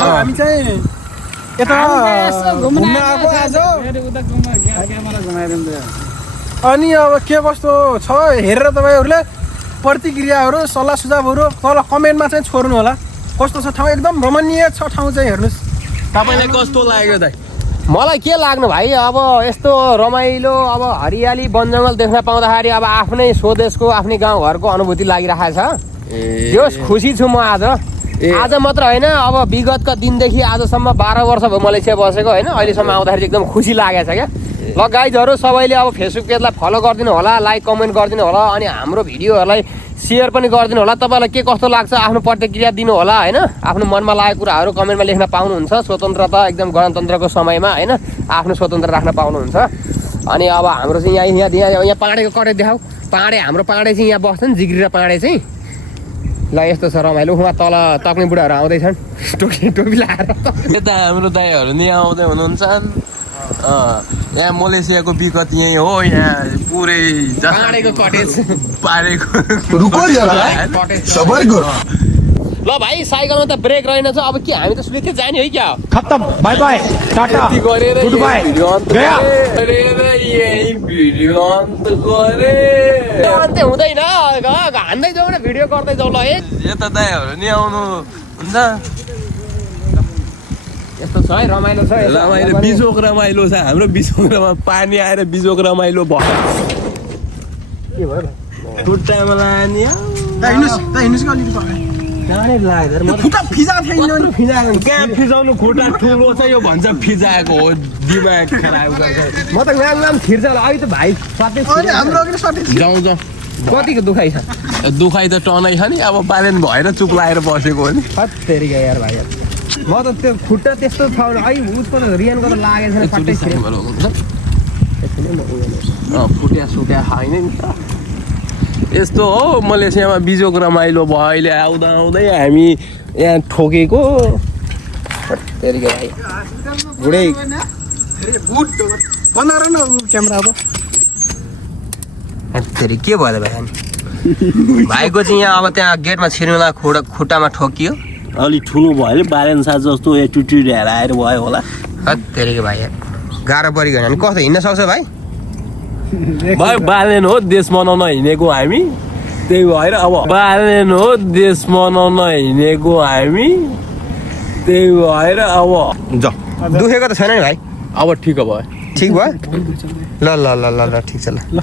हामी चाहिँ यता घुम्न आएको आज अनि अब के कस्तो छ हेरेर तपाईँहरूले प्रतिक्रियाहरू सल्लाह सुझावहरू तल कमेन्टमा चाहिँ छोड्नु होला कस्तो छ ठाउँ एकदम रमणीय छ ठाउँ चाहिँ हेर्नुहोस् तपाईँलाई कस्तो लाग्यो त मलाई के लाग्नु भाइ अब यस्तो रमाइलो अब हरियाली वनजङ्गल देख्न पाउँदाखेरि अब आफ्नै स्वदेशको आफ्नै गाउँघरको अनुभूति लागिरहेको छ त्यो खुसी छु म आज मात्र होइन अब विगतका दिनदेखि आजसम्म 12 वर्ष भयो मलेसिया बसेको होइन अहिलेसम्म आउँदाखेरि एकदम खुसी लागेको छ क्या ल गाइजहरू सबैले अब फेसबुक पेजलाई फलो गरिदिनु होला लाइक कमेन्ट गरिदिनु होला अनि हाम्रो भिडियोहरूलाई सेयर पनि गरिदिनु होला तपाईँलाई के कस्तो लाग्छ आफ्नो प्रतिक्रिया दिनु होला होइन आफ्नो मनमा लागेको कुराहरू कमेन्टमा लेख्न पाउनुहुन्छ स्वतन्त्रता एकदम गणतन्त्रको समयमा होइन आफ्नो स्वतन्त्र राख्न पाउनुहुन्छ अनि अब हाम्रो चाहिँ यहाँ पाँडेको कटे देखाऊ पाँडे हाम्रो पाँडे चाहिँ यहाँ बस्छ नि जिग्री र पाँडे चाहिँ ल यस्तो छ रमाइलो उहाँ तल तक्ने बुढाहरू आउँदैछन् टोपी लगाएर यता हाम्रो दाइहरू नि आउँदै हुनुहुन्छ यहाँ मलेसियाको विगत यही हो यहाँ पुरै पाँडेको कटेज पारेको ल भाइ साइकलमा त ब्रेक रहेनछ अब के हामी त सुलेकै जाने है क्या खत्तम bye bye tata good bye गया अन्त्य हुँदैन हान्दै जाउँ न भिडियो गर्दै जाउँ ल यता दाइहरू नि आउनु हुन्छ यस्तो छ है रमाइलो छ रमाइलो बिजोक रमाइलो छ हाम्रो बिजोकमा पानी आएर बिजोक रमाइलो भयो के भयो खुट्टामा लाने खुट्टा फिजाएको कहाँ फिजाउनु खुट्टा ठुलो छ यो भन्छ फिजाएको हो दिमाग खराब गर्छ म त नाम फिर्छ होला अहिले त भाइ जाउँ जाउँ कतिको दुखाइ छ दुखाइ त टनै छ नि अब बालेन भएर चुप लाएर बसेको हो नि हत्तेरिका यार भाइ म त त्यो खुट्टा त्यस्तो छ अहिले उसको त रियानको त लागेको छैन फट्टै फुट्या सुट्या होइन नि यस्तो हो मलेसियामा बिजोक रमाइलो भयो अहिले आउँदा आउँदै हामी यहाँ ठोकेको बुढै बनाएर न क्यामेरा अब फेरि के भयो त भाइ भाइको चाहिँ यहाँ अब त्यहाँ गेटमा छिर्नुलाई खुट्टामा ठोकियो अलिक ठुलो भयो अरे बालेन साथ जस्तो यो टुटिएर आएर भयो होला हत्तेरिका भाइ गाह्रो परिगयो भने कस्तो हिँड्न सक्छ भाइ भाइ बालेन हो देश मनाउन हिँडेको हामी त्यही भएर अब बालेन हो देश मनाउन हिँडेको हामी त्यही भएर अब दुखेको त छैन नि भाइ अब ठिक भयो ठिक भयो ल ल ल ल ल ठिक छ ल